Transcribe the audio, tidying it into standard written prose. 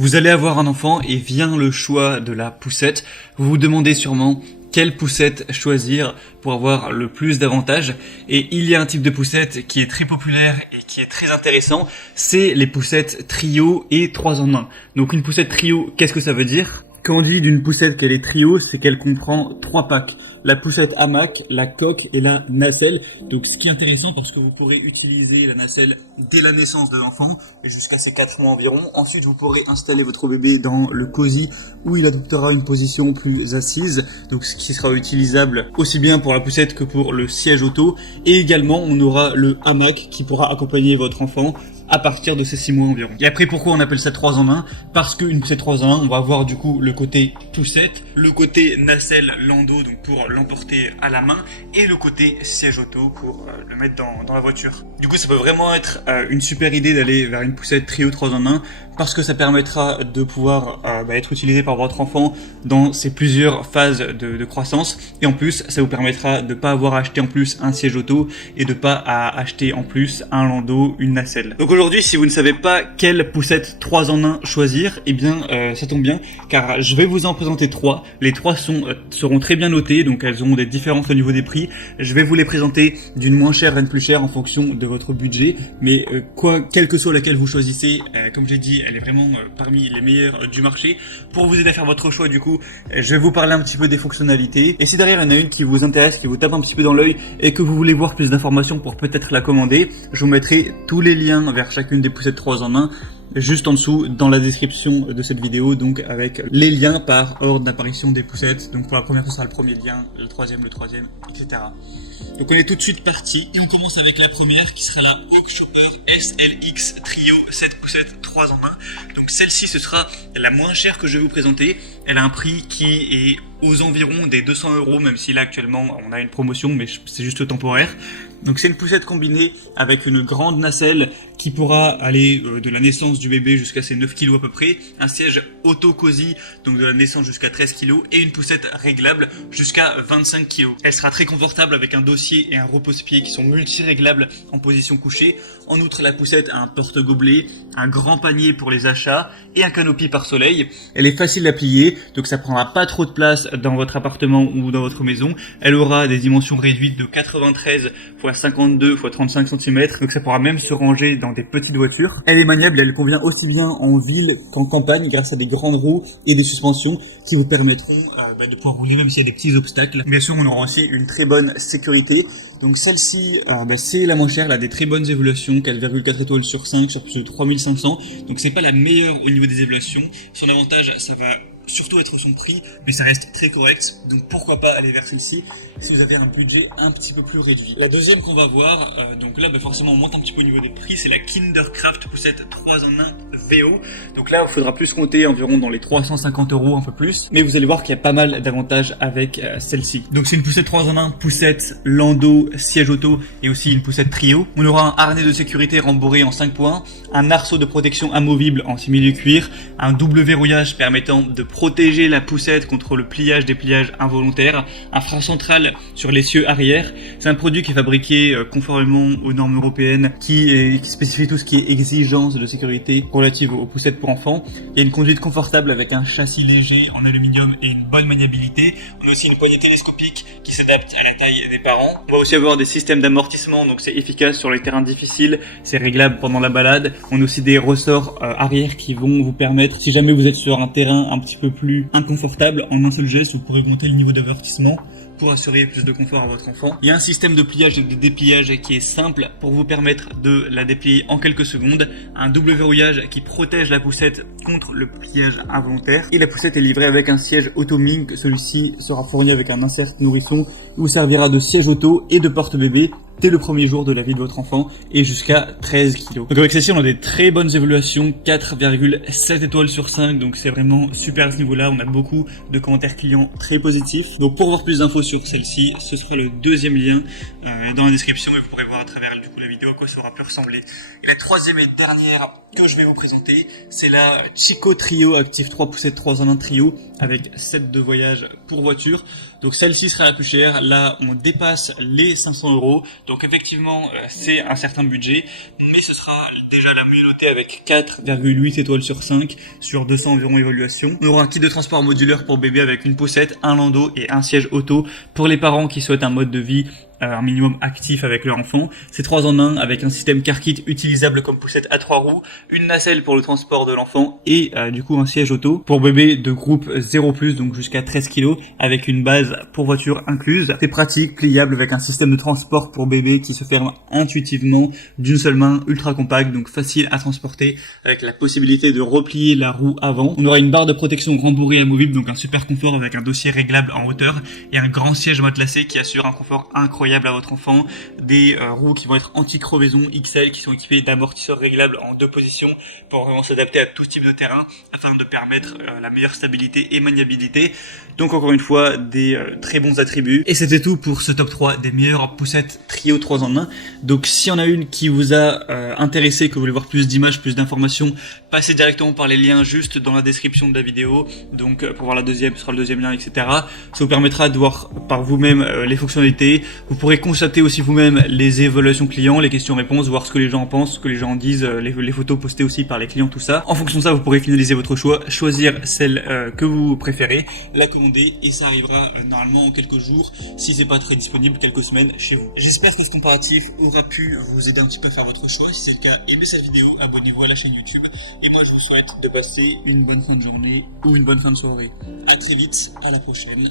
Vous allez avoir un enfant et vient le choix de la poussette. Vous vous demandez sûrement quelle poussette choisir pour avoir le plus d'avantages. Et il y a un type de poussette qui est très populaire et qui est très intéressant, c'est les poussettes trio et 3 en 1. Donc une poussette trio, qu'est-ce que ça veut dire ? Quand on dit d'une poussette qu'elle est trio, c'est qu'elle comprend 3 packs. La poussette hamac, la coque et la nacelle. Donc ce qui est intéressant parce que vous pourrez utiliser la nacelle dès la naissance de l'enfant jusqu'à ses 4 mois environ. Ensuite vous pourrez installer votre bébé dans le cosy où il adoptera une position plus assise. Donc ce qui sera utilisable aussi bien pour la poussette que pour le siège auto. Et également on aura le hamac qui pourra accompagner votre enfant à partir de ses 6 mois environ. Et après, pourquoi on appelle ça 3 en 1 ? Parce qu'une poussette 3 en 1, on va avoir du coup le côté poussette, le côté nacelle landau, donc pour l'emporter à la main, et le côté siège auto pour le mettre dans la voiture. Du coup, ça peut vraiment être une super idée d'aller vers une poussette trio 3 en 1, parce que ça permettra de pouvoir être utilisé par votre enfant dans ses plusieurs phases de croissance. Et en plus, ça vous permettra de pas avoir à acheter en plus un siège auto et de pas à acheter en plus un landau, une nacelle. Donc aujourd'hui, si vous ne savez pas quelle poussette 3 en 1 choisir, eh bien ça tombe bien, car je vais vous en présenter 3. Les 3 seront très bien notées, donc elles auront des différences au niveau des prix. Je vais vous les présenter d'une moins chère à une plus chère en fonction de votre budget. Mais quelle que soit laquelle vous choisissez, comme j'ai dit, elle est vraiment parmi les meilleures du marché. Pour vous aider à faire votre choix, du coup, je vais vous parler un petit peu des fonctionnalités. Et si derrière il y en a une qui vous intéresse, qui vous tape un petit peu dans l'œil et que vous voulez voir plus d'informations pour peut-être la commander, je vous mettrai tous les liens vers chacune des poussettes 3 en 1 juste en dessous dans la description de cette vidéo, donc avec les liens par ordre d'apparition des poussettes. Donc pour la première ce sera le premier lien, le troisième, etc. Donc on est tout de suite parti et on commence avec la première qui sera la Hawk Chopper SLX Trio, cette poussette 3 en 1. Donc celle-ci ce sera la moins chère que je vais vous présenter. Elle a un prix qui est aux environs des 200 €, même si là actuellement on a une promotion, mais c'est juste temporaire. Donc c'est une poussette combinée avec une grande nacelle qui pourra aller de la naissance du bébé jusqu'à ses 9 kg à peu près, un siège auto-cosy, donc de la naissance jusqu'à 13 kg, et une poussette réglable jusqu'à 25 kg. Elle sera très confortable avec un dossier et un repose-pied qui sont multi-réglables en position couchée. En outre, la poussette a un porte-gobelet, un grand panier pour les achats et un canopy par soleil. Elle est facile à plier, donc ça prendra pas trop de place dans votre appartement ou dans votre maison. Elle aura des dimensions réduites de 93 x 52 x 35 cm, donc ça pourra même se ranger dans des petites voitures. Elle est maniable, elle convient aussi bien en ville qu'en campagne grâce à des grandes roues et des suspensions qui vous permettront de pouvoir rouler même s'il y a des petits obstacles. Bien sûr, on aura aussi une très bonne sécurité. Donc celle-ci, c'est la moins chère, elle a des très bonnes évaluations, 4,4 étoiles sur 5 sur plus de 3500. Donc c'est pas la meilleure au niveau des évaluations. Son avantage, ça va surtout être son prix, mais ça reste très correct, donc pourquoi pas aller vers celle-ci si vous avez un budget un petit peu plus réduit. La deuxième qu'on va voir, donc là forcément on monte un petit peu au niveau des prix, c'est la Kindercraft poussette 3 en 1 VO. Donc là il faudra plus compter environ dans les 350 €, un peu plus, mais vous allez voir qu'il y a pas mal d'avantages avec celle-ci. Donc c'est une poussette 3 en 1, poussette, landau, siège auto et aussi une poussette trio. On aura un harnais de sécurité rembourré en 5 points, un arceau de protection amovible en simili-cuir, un double verrouillage permettant de protéger la poussette contre le pliage, dépliage involontaire, un frein central sur l'essieu arrière. C'est un produit qui est fabriqué conformément aux normes européennes qui spécifie tout ce qui est exigence de sécurité relative aux poussettes pour enfants. Il y a une conduite confortable avec un châssis léger en aluminium et une bonne maniabilité. On a aussi une poignée télescopique qui s'adapte à la taille des parents. On va aussi avoir des systèmes d'amortissement, donc c'est efficace sur les terrains difficiles, c'est réglable pendant la balade. On a aussi des ressorts arrière qui vont vous permettre, si jamais vous êtes sur un terrain un petit peu plus inconfortable, en un seul geste vous pourrez augmenter le niveau d'avertissement pour assurer plus de confort à votre enfant. Il y a un système de pliage et de dépliage qui est simple pour vous permettre de la déplier en quelques secondes, un double verrouillage qui protège la poussette contre le pliage involontaire, et la poussette est livrée avec un siège auto-mink. Celui-ci sera fourni avec un insert nourrisson qui vous servira de siège auto et de porte-bébé dès le premier jour de la vie de votre enfant et jusqu'à 13 kg. Donc avec celle-ci on a des très bonnes évaluations, 4,7 étoiles sur 5, donc c'est vraiment super à ce niveau-là. On a beaucoup de commentaires clients très positifs. Donc pour voir plus d'infos sur celle-ci, ce sera le deuxième lien dans la description et vous pourrez voir à travers du coup la vidéo à quoi ça aura pu ressembler. Et la troisième et dernière que je vais vous présenter, c'est la Chico Trio Active 3 poussette 3 en 1 trio avec set de voyage pour voiture. Donc celle-ci sera la plus chère. Là on dépasse les 500 €. Donc effectivement, c'est un certain budget, mais ce sera déjà la mieux notée avec 4,8 étoiles sur 5 sur 200 environ évaluations. On aura un kit de transport modulaire pour bébé avec une poussette, un landau et un siège auto pour les parents qui souhaitent un mode de vie un minimum actif avec leur enfant. C'est 3 en 1 avec un système car kit utilisable comme poussette à 3 roues, une nacelle pour le transport de l'enfant et du coup un siège auto pour bébé de groupe 0+, donc jusqu'à 13 kg avec une base pour voiture incluse. C'est pratique, pliable avec un système de transport pour bébé qui se ferme intuitivement d'une seule main, ultra compact, donc facile à transporter avec la possibilité de replier la roue avant. On aura une barre de protection rembourrée amovible, donc un super confort avec un dossier réglable en hauteur et un grand siège matelassé qui assure un confort incroyable à votre enfant, des roues qui vont être anti-crevaison XL qui sont équipées d'amortisseurs réglables en 2 positions pour vraiment s'adapter à tout type de terrain afin de permettre la meilleure stabilité et maniabilité. Donc encore une fois, des très bons attributs. Et c'était tout pour ce top 3 des meilleures poussettes trio 3 en 1. Donc si on a une qui vous a intéressé, que vous voulez voir plus d'images, plus d'informations, passez directement par les liens juste dans la description de la vidéo. Donc pour voir la deuxième, ce sera le deuxième lien, etc. Ça vous permettra de voir par vous-même les fonctionnalités. Vous pourrez constater aussi vous-même les évaluations clients, les questions-réponses, voir ce que les gens en pensent, ce que les gens en disent, les photos postées aussi par les clients, tout ça. En fonction de ça, vous pourrez finaliser votre choix, choisir celle que vous préférez, la commander et ça arrivera normalement en quelques jours, si c'est pas très disponible, quelques semaines chez vous. J'espère que ce comparatif aura pu vous aider un petit peu à faire votre choix. Si c'est le cas, aimez cette vidéo, abonnez-vous à la chaîne YouTube et moi je vous souhaite de passer une bonne fin de journée ou une bonne fin de soirée. À très vite, à la prochaine.